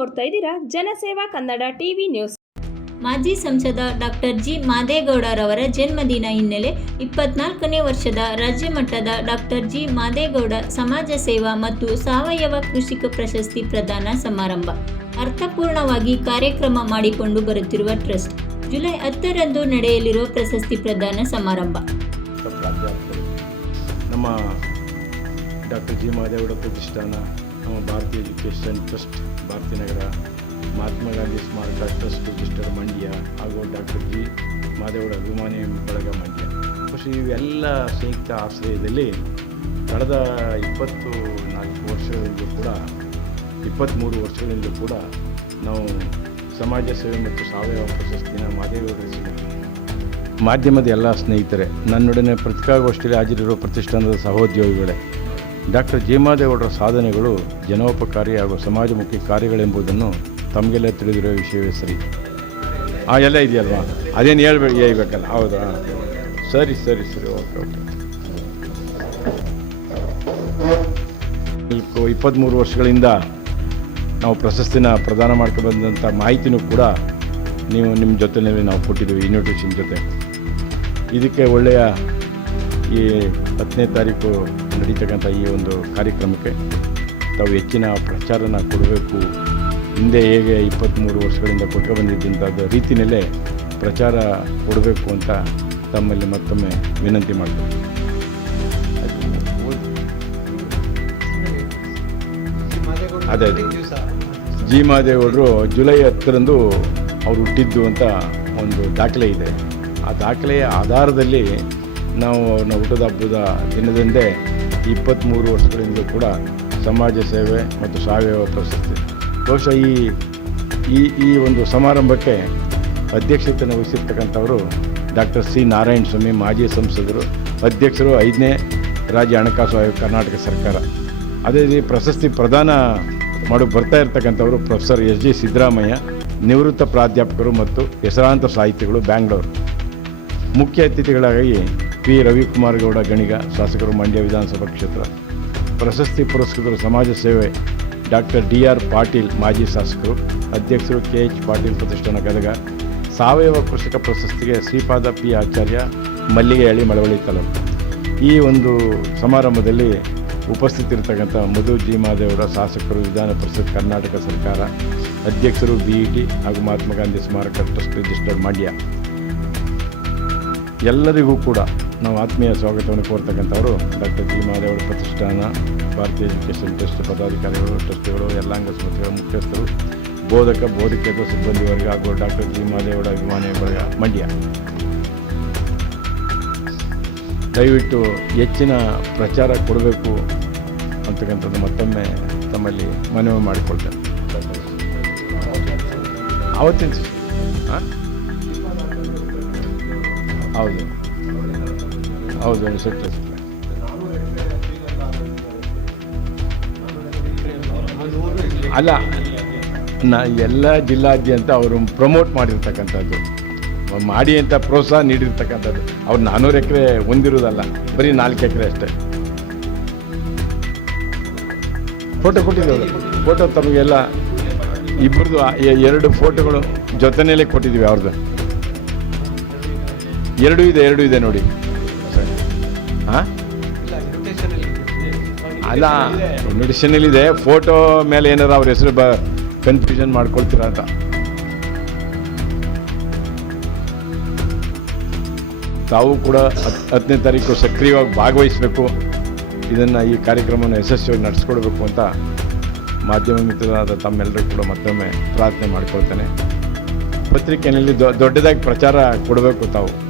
ನೋಡ್ತಾ ಇದ್ದೀರಾ? ಜನಸೇವಾ ಕನ್ನಡ ಟಿವಿ ನ್ಯೂಸ್. ಮಾಜಿ ಸಂಸದ ಡಾಕ್ಟರ್ ಜಿ ಮಾದೇಗೌಡರವರ ಜನ್ಮದಿನ ಹಿನ್ನೆಲೆ ಇಪ್ಪತ್ನಾಲ್ಕನೇ ವರ್ಷದ ರಾಜ್ಯ ಮಟ್ಟದ ಡಾಕ್ಟರ್ ಜಿ ಮಾದೇಗೌಡ ಸಮಾಜ ಸೇವಾ ಮತ್ತು ಸಾವಯವ ಕೃಷಿಕ ಪ್ರಶಸ್ತಿ ಪ್ರದಾನ ಸಮಾರಂಭ. ಅರ್ಥಪೂರ್ಣವಾಗಿ ಕಾರ್ಯಕ್ರಮ ಮಾಡಿಕೊಂಡು ಬರುತ್ತಿರುವ ಟ್ರಸ್ಟ್. ಜುಲೈ ಹತ್ತರಂದು ನಡೆಯಲಿರುವ ಪ್ರಶಸ್ತಿ ಪ್ರದಾನ ಸಮಾರಂಭ. ನಮ್ಮ ಡಾಕ್ಟರ್ ಜಿ ಮಾದೇಗೌಡ ಪ್ರತಿಷ್ಠಾನ ನಮ್ಮ Bharatiya education trust Bharathinagara Mahatma Gandhi Smaraka trust register Mandya ಹಾಗೂ ಡಾಕ್ಟರ್ ಜಿ. ಮಹದೇವಡ ಅಭಿಮಾನಿ ಬಳಗ ಮಂಡ್ಯ. ಖುಷಿ, ಇವೆಲ್ಲ ಸಂಯುಕ್ತ ಆಶ್ರಯದಲ್ಲಿ ಕಳೆದ ಇಪ್ಪತ್ತು ನಾಲ್ಕು ವರ್ಷಗಳಿಂದ ಕೂಡ ಇಪ್ಪತ್ತ್ಮೂರು ವರ್ಷಗಳಿಂದ ಕೂಡ ನಾವು ಸಮಾಜ ಸೇವೆ ಮತ್ತು ಸಾವಯವ ಪ್ರಶಸ್ತಿನ ಮಹದೇವರಿಗೆ ಮಾಧ್ಯಮದ ಎಲ್ಲ ಸ್ನೇಹಿತರೆ, ನನ್ನೊಡನೆ ಪತ್ರಿಕಾಗೋಷ್ಠಿಯಲ್ಲಿ ಹಾಜರಿರುವ ಪ್ರತಿಷ್ಠಾನದ ಸಹೋದ್ಯೋಗಿಗಳೇ ಡಾಕ್ಟರ್ ಜೀಮಾದೇಗೌಡರ ಸಾಧನೆಗಳು ಜನೋಪಕಾರಿ ಹಾಗೂ ಸಮಾಜಮುಖಿ ಕಾರ್ಯಗಳೆಂಬುದನ್ನು ತಮಗೆಲ್ಲ ತಿಳಿದಿರೋ ವಿಷಯವೇ ಸರಿ. ಆ, ಎಲ್ಲ ಇದೆಯಲ್ವಾ? ಅದೇನು ಹೇಳ್ಬೇಕು ಹೇಳ್ಬೇಕಲ್ಲ? ಹೌದಾ? ಸರಿ ಸರಿ ಸರಿ, ಓಕೆ ಓಕೆ. ಇಪ್ಪತ್ತ್ಮೂರು ವರ್ಷಗಳಿಂದ ನಾವು ಪ್ರಶಸ್ತಿನ ಪ್ರದಾನ ಮಾಡ್ಕೊಬಂದಂಥ ಮಾಹಿತಿನೂ ಕೂಡ ನೀವು ನಿಮ್ಮ ಜೊತೆಯಲ್ಲಿ ನಾವು ಕೊಟ್ಟಿದ್ದೀವಿ ಇನ್ವಿಟೇಷನ್ ಜೊತೆ. ಇದಕ್ಕೆ ಒಳ್ಳೆಯ ಈ ಹತ್ತನೇ ತಾರೀಕು ನಡೀತಕ್ಕಂಥ ಈ ಒಂದು ಕಾರ್ಯಕ್ರಮಕ್ಕೆ ತಾವು ಹೆಚ್ಚಿನ ಪ್ರಚಾರನ ಕೊಡಬೇಕು, ಹಿಂದೆ ಹೇಗೆ ಇಪ್ಪತ್ತ್ಮೂರು ವರ್ಷಗಳಿಂದ ಕೊಟ್ಟು ಬಂದಿದ್ದಂಥ ರೀತಿಯಲ್ಲೇ ಪ್ರಚಾರ ಕೊಡಬೇಕು ಅಂತ ತಮ್ಮಲ್ಲಿ ಮತ್ತೊಮ್ಮೆ ವಿನಂತಿ ಮಾಡ್ತೀನಿ ಅದೇ. ಜಿ ಮಹಾದೇವವರು ಜುಲೈ ಹತ್ತರಂದು ಅವರು ಹುಟ್ಟಿದ್ದು ಅಂತ ಒಂದು ದಾಖಲೆ ಇದೆ ಆ ದಾಖಲೆಯ ಆಧಾರದಲ್ಲಿ ನಾವು ಅವ್ರನ್ನ ಹುಟ್ಟದ ಹಬ್ಬದ ದಿನದಂದೇ ಇಪ್ಪತ್ತ್ಮೂರು ವರ್ಷಗಳಿಂದ ಕೂಡ ಸಮಾಜ ಸೇವೆ ಮತ್ತು ಸಾವಯವ ಪ್ರಶಸ್ತಿ. ಬಹುಶಃ ಈ ಈ ಈ ಒಂದು ಸಮಾರಂಭಕ್ಕೆ ಅಧ್ಯಕ್ಷತೆಯನ್ನು ವಹಿಸಿರ್ತಕ್ಕಂಥವರು ಡಾಕ್ಟರ್ ಸಿ ನಾರಾಯಣ ಸ್ವಾಮಿ, ಮಾಜಿ ಸಂಸದರು, ಅಧ್ಯಕ್ಷರು ಐದನೇ ರಾಜ್ಯ ಹಣಕಾಸು ಆಯೋಗ ಕರ್ನಾಟಕ ಸರ್ಕಾರ. ಅದೇ ರೀತಿ ಪ್ರಶಸ್ತಿ ಪ್ರದಾನ ಮಾಡಿ ಬರ್ತಾ ಇರ್ತಕ್ಕಂಥವರು ಪ್ರೊಫೆಸರ್ ಎಸ್ ಜಿ ಸಿದ್ದರಾಮಯ್ಯ, ನಿವೃತ್ತ ಪ್ರಾಧ್ಯಾಪಕರು ಮತ್ತು ಹೆಸರಾಂತ ಸಾಹಿತಿಗಳು ಬ್ಯಾಂಗ್ಳೂರು. ಮುಖ್ಯ ಅತಿಥಿಗಳಾಗಿ ಪಿ. ರವಿಕುಮಾರ್ ಗೌಡ ಗಣಿಗ, ಶಾಸಕರು ಮಂಡ್ಯ ವಿಧಾನಸಭಾ ಕ್ಷೇತ್ರ. ಪ್ರಶಸ್ತಿ ಪುರಸ್ಕೃತರು ಸಮಾಜ ಸೇವೆ ಡಾಕ್ಟರ್ ಡಿ ಆರ್ ಪಾಟೀಲ್, ಮಾಜಿ ಶಾಸಕರು. ಅಧ್ಯಕ್ಷರು ಕೆ ಎಚ್ ಪಾಟೀಲ್ ಪ್ರತಿಷ್ಠಾನ ಗದಗ ಸಾವಯವ ಕೃಷಿಕ ಪ್ರಶಸ್ತಿಗೆ ಶ್ರೀಪಾದ ಪಿ. ಆಚಾರ್ಯ, ಮಲ್ಲಿಗೆಹಳ್ಳಿ, ಮಳವಳ್ಳಿ ತಾಲೂಕು. ಈ ಒಂದು ಸಮಾರಂಭದಲ್ಲಿ ಉಪಸ್ಥಿತಿರ್ತಕ್ಕಂಥ ಮಧು ಜಿ. ಮಾದೇವರ ಶಾಸಕರು, ವಿಧಾನ ಪರಿಷತ್ ಕರ್ನಾಟಕ ಸರ್ಕಾರ ಅಧ್ಯಕ್ಷರು ಬಿ ಇ ಟಿ ಹಾಗೂ ಮಹಾತ್ಮ ಗಾಂಧಿ ಸ್ಮಾರಕ ಟ್ರಸ್ಟ್ ರಿಜಿಸ್ಟರ್ ಮಂಡ್ಯ. ಎಲ್ಲರಿಗೂ ಕೂಡ ನಾವು ಆತ್ಮೀಯ ಸ್ವಾಗತವನ್ನು ಕೋರ್ತಕ್ಕಂಥವರು, ಡಾಕ್ಟರ್ ಜಿ. ಮಹಾದೇವರ ಪ್ರತಿಷ್ಠಾನ, ಭಾರತೀಯ ಎಜುಕೇಷನ್ ಟ್ರಸ್ಟ್ ಪದಾಧಿಕಾರಿಗಳು, ಟ್ರಸ್ಟಿಗಳು ಎಲ್ಲ ಅಂಗಸಂಸ್ಥೆಗಳ ಮುಖ್ಯಸ್ಥರು, ಬೋಧಕ ಬೋಧಕೇತರ ಸಿಬ್ಬಂದಿ ವರ್ಗ ಹಾಗೂ ಡಾಕ್ಟರ್ ಜಿ. ಮಹಾದೇವರ ಅಭಿಮಾನಿ ವರ್ಗ ಮಂಡ್ಯ. ದಯವಿಟ್ಟು ಹೆಚ್ಚಿನ ಪ್ರಚಾರ ಕೊಡಬೇಕು ಅಂತಕ್ಕಂಥದ್ದು ಮತ್ತೊಮ್ಮೆ ತಮ್ಮಲ್ಲಿ ಮನವಿ ಮಾಡಿಕೊಳ್ತೇನೆ. ಆವತ್ತಿನ ಹೌದು. ಹೌದು ಅನಿಸುತ್ತೆ ಅಲ್ಲ, ನಾ ಎಲ್ಲ ಜಿಲ್ಲಾದ್ಯಂತ ಅವರು ಪ್ರಮೋಟ್ ಮಾಡಿರ್ತಕ್ಕಂಥದ್ದು. ಮಾಡಿ ಅಂತ ಪ್ರೋತ್ಸಾಹ ನೀಡಿರ್ತಕ್ಕಂಥದ್ದು. ಅವ್ರು ನಾನ್ನೂರು ಎಕರೆ ಹೊಂದಿರೋದಲ್ಲ, ಬರೀ ನಾಲ್ಕು ಎಕರೆ ಅಷ್ಟೇ. ಫೋಟೋ ಕೊಟ್ಟಿದ್ದೇವೆ ಫೋಟೋ ತಮಗೆಲ್ಲ ಇಬ್ಬರದು ಎರಡು ಫೋಟೋಗಳು ಜೊತೆಯಲ್ಲೇ ಕೊಟ್ಟಿದ್ದೀವಿ ಅವ್ರದ್ದು. ಎರಡೂ ಇದೆ ಎರಡೂ ಇದೆ ನೋಡಿ. ಹಾಂ? ಅಲ್ಲ ಇನ್ವಿಟೇಷನಲ್ಲಿದೆ ಫೋಟೋ ಮೇಲೆ ಏನಾರು ಅವ್ರ ಹೆಸರು ಬ ಕನ್ಫ್ಯೂಷನ್ ಮಾಡ್ಕೊಳ್ತೀರಾ ಅಂತ. ತಾವು ಕೂಡ ಹತ್- ಹತ್ತನೇ ತಾರೀಕು ಸಕ್ರಿಯವಾಗಿ ಭಾಗವಹಿಸಬೇಕು. ಇದನ್ನು ಈ ಕಾರ್ಯಕ್ರಮವನ್ನು ಯಶಸ್ವಿಯಾಗಿ ನಡೆಸ್ಕೊಡ್ಬೇಕು ಅಂತ ಮಾಧ್ಯಮ ಮಿತ್ರರಾದ ತಮ್ಮೆಲ್ಲರೂ ಕೂಡ ಮತ್ತೊಮ್ಮೆ ಪ್ರಾರ್ಥನೆ ಮಾಡ್ಕೊಳ್ತೇನೆ. ಪತ್ರಿಕೆಯಲ್ಲಿ ದೊ- ದೊಡ್ಡದಾಗಿ ಪ್ರಚಾರ ಕೊಡಬೇಕು ತಾವು.